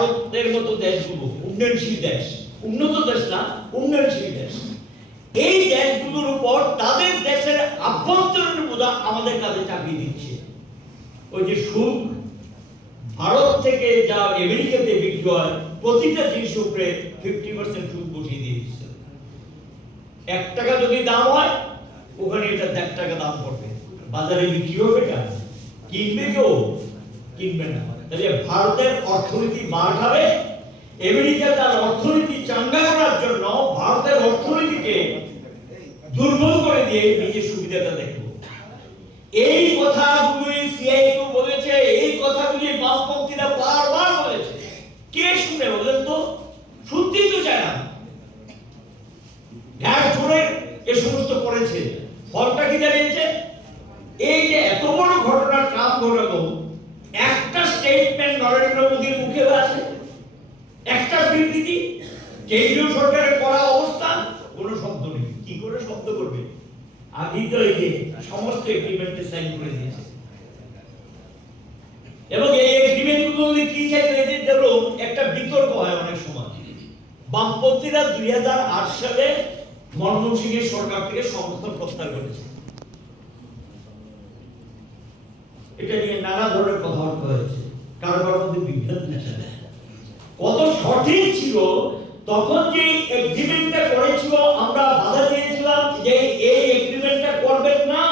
ভারতের মতো দেশগুলো, উন্নয়নশীল দেশ। উন্নত দেশ না, উন্নয়নশীল দেশ। এই দেশগুলোর উপর তাদের দেশের আভ্যন্তরীণ বোঝা আমাদের কাছে চাপিয়ে দিচ্ছে। ওই যে সুখ, ভারত থেকে যা আমেরিকাতে বিক্রি হয় প্রতিটা জিনিস উপরে ফিফটি পার্সেন্ট সুদ বসিয়ে দিয়ে দিচ্ছে। এক টাকা যদি দাম হয়, ওখানে এটা দেড় টাকা দাম পড়বে। বাজারে বিক্রি। হবে এটা কিনবে কেউ? কিনবে না। তাহলে ভারতের অর্থনীতি খাবে, আমেরিকা তার অর্থনীতি চাঙ্গা করার জন্য ভারতের অর্থনীতিকে দুর্বল করে দিয়ে নিজের সুবিধাটা দেখব এই কথাগুলি সিআইটু বলেছে, এই কথাগুলি বামপন্থীরা বারবার বলেছে। কে শুনে বলেন তো? শুনতেই তো চায় না। ঢাক ধরে এ সমস্ত করেছে। ফলটা কি দাঁড়িয়েছে এই যে এত বড় ঘটনা, ট্রাম্প ঘটালো। স্টেটমেন্ট নরেন্দ্র মোদীর মুখে আছে। একটা বিবৃতি, কেন্দ্রীয় সরকারের করা অবস্থান কোনো শব্দ নেই। কি করে শব্দ করবে? আগেই তো এই যে সমস্ত এগ্রিমেন্টে সাইন করে দিয়েছে। এবং এই এগ্রিমেন্টগুলো কি হয়েছে ধরো একটা বিতর্ক হয় অনেক সময়। বামপন্থীরা দুই সালে মনমোহন সিং এর সরকার থেকে সমর্থন প্রত্যাহার করেছে। এটা নিয়ে নানা ধরনের কথাবার্তা হয়েছে। দেখা দেয় কত সঠিক ছিল, তখন যে এগ্রিমেন্টটা করেছিল, আমরা বাধা দিয়েছিলাম যে এই এগ্রিমেন্টটা করবেন না।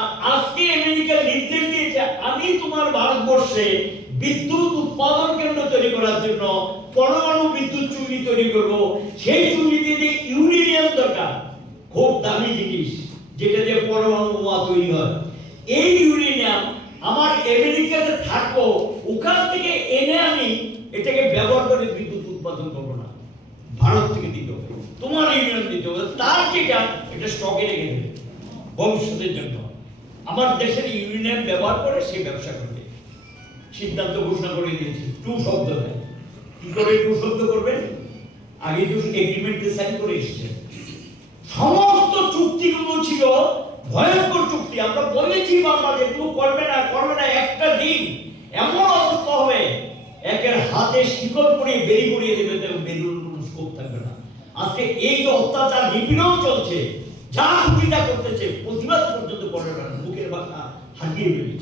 আর আজকে আমেরিকা নির্দেশ দিয়েছে, আমি তোমার ভারতবর্ষে বিদ্যুৎ উৎপাদন কেন্দ্র তৈরি করার জন্য পরমাণু বিদ্যুৎ চুল্লি তৈরি করব। সেই চুল্লিতে যে ইউরেনিয়াম দরকার, খুব দামি জিনিস, যেটা দিয়ে পরমাণু তৈরি হয়। এই ইউরেনিয়াম আমার আমেরিকাতে থাকব ওখান থেকে এনে আমি এটাকে ব্যবহার করে বিদ্যুৎ উৎপাদন করব না ভারত থেকে দিতে হবে। তোমার ইউনিয়ন দিতে হবে, তার যেটা এটা স্টকে রেখে দেবে। ভবিষ্যতের জন্য। আমার দেশের ইউনিয়ন ব্যবহার করে সে ব্যবসা করবে। সিদ্ধান্ত ঘোষণা করে দিয়েছে, টু শব্দ দেয় কি করে টু শব্দ করবেন আগে তো এগ্রিমেন্টে সাইন করে এসেছে। সমস্ত চুক্তিগুলো ছিল ভয়ঙ্কর চুক্তি। আমরা বলেছি বারবার এগুলো করবে না করবে না, একটা দিন। এমন অবস্থা হবে, একের হাতে শিকল পরিয়ে বেরি পরিয়ে দেবে তো কোনো স্কোপ থাকবে না। আজকে এই যে অত্যাচার, নিপীড়ন চলছে, যা খুশি করতেছে, প্রতিবাদ পর্যন্ত করে না মুখের ভাষা হারিয়ে ফেলে